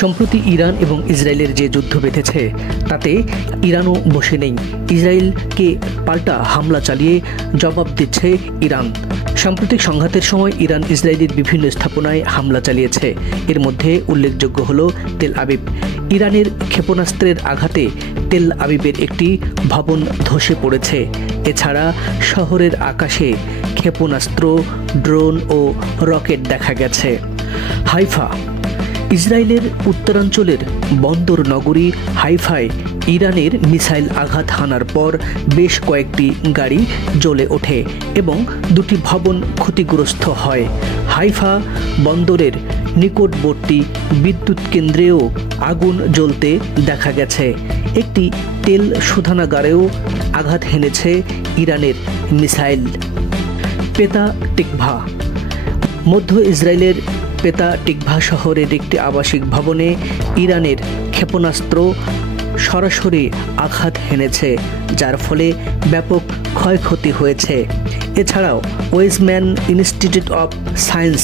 সম্প্রতি ইরান এবং ইসরায়েলের যে যুদ্ধ বেঁধেছে তাতে ইরানও বসে নেই। ইসরায়েলকে পাল্টা হামলা চালিয়ে জবাব দিচ্ছে ইরান। সাম্প্রতিক সংঘাতের সময় ইরান ইসরায়েলের বিভিন্ন স্থাপনায় হামলা চালিয়েছে। এর মধ্যে উল্লেখযোগ্য হল তেল আবিব। ইরানের ক্ষেপণাস্ত্রের আঘাতে তেল আবিবের একটি ভবন ধসে পড়েছে। এছাড়া শহরের আকাশে ক্ষেপণাস্ত্র, ড্রোন ও রকেট দেখা গেছে। হাইফা, ইসরায়েলের উত্তরাঞ্চলের বন্দর নগরী হাইফায় ইরানের মিসাইল আঘাত হানার পর বেশ কয়েকটি গাড়ি জ্বলে ওঠে এবং দুটি ভবন ক্ষতিগ্রস্ত হয়। হাইফা বন্দরের নিকটবর্তী বিদ্যুৎ কেন্দ্রেও আগুন জ্বলতে দেখা গেছে। একটি তেল শোধনাগারেও আঘাত হেনেছে ইরানের মিসাইল। পেতা টিকভা, মধ্য ইসরায়েলের পেতা টিকভা শহরের একটি আবাসিক ভবনে ইরানের ক্ষেপণাস্ত্র সরাসরি আঘাত হেনেছে, যার ফলে ব্যাপক ক্ষয়ক্ষতি হয়েছে। এছাড়াও ওয়েজম্যান ইনস্টিটিউট অফ সায়েন্স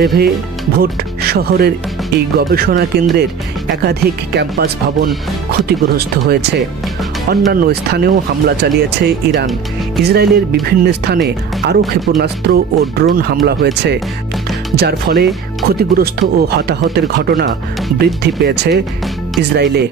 রেভেভোট শহরের এই গবেষণা কেন্দ্রের একাধিক ক্যাম্পাস ভবন ক্ষতিগ্রস্ত হয়েছে। অন্যান্য স্থানেও হামলা চালিয়েছে ইরান। ইসরায়েলের বিভিন্ন স্থানে আরও ক্ষেপণাস্ত্র ও ড্রোন হামলা হয়েছে, যার ফলে ক্ষতিগ্রস্ত ও হতাহতের ঘটনা বৃদ্ধি পেয়েছে ইসরায়েলে।